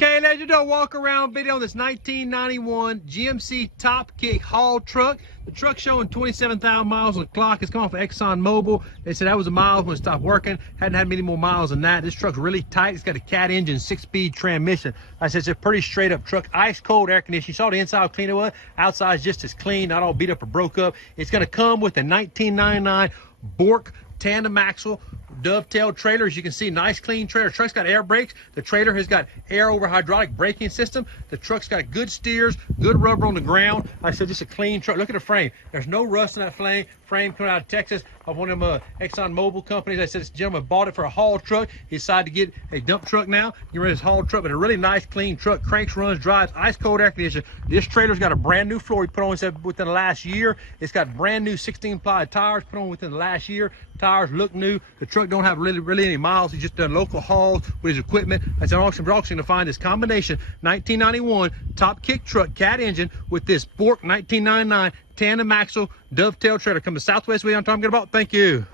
Okay, let's do a walk around video on this 1991 GMC TOPKICK haul truck. The truck's showing 27,000 miles on the clock. It's coming from Exxon Mobil. They said that was the miles when it stopped working. Hadn't had many more miles than that. This truck's really tight. It's got a cat engine, 6-speed transmission. Like I said, it's a pretty straight up truck. Ice cold air conditioning. You saw the inside how clean it was. Outside's just as clean, not all beat up or broke up. It's gonna come with a 1999 BOURQUE tandem axle dovetail trailer. As you can see, nice clean trailer. The truck's got air brakes. The trailer has got air over hydraulic braking system. The truck's got good steers, good rubber on the ground. Like I said, just a clean truck. Look at the frame. There's no rust in that frame coming out of Texas of one of them Exxon Mobil companies. I said this gentleman bought it for a haul truck. He decided to get a dump truck now. Get rid of his haul truck, but a really nice clean truck. Cranks, runs, drives, ice cold air conditioner. This trailer's got a brand new floor he put on within the last year. It's got brand new 16-ply tires put on within the last year. Tires look new. The truck don't have really any miles. He's just done local hauls with his equipment. At an auction, we're auctioning to find this combination 1991 TOPKICK truck cat engine with this BOURQUE 1999 tandem axle dovetail trailer. Come to Southwest Way on Tom Get About. Thank you.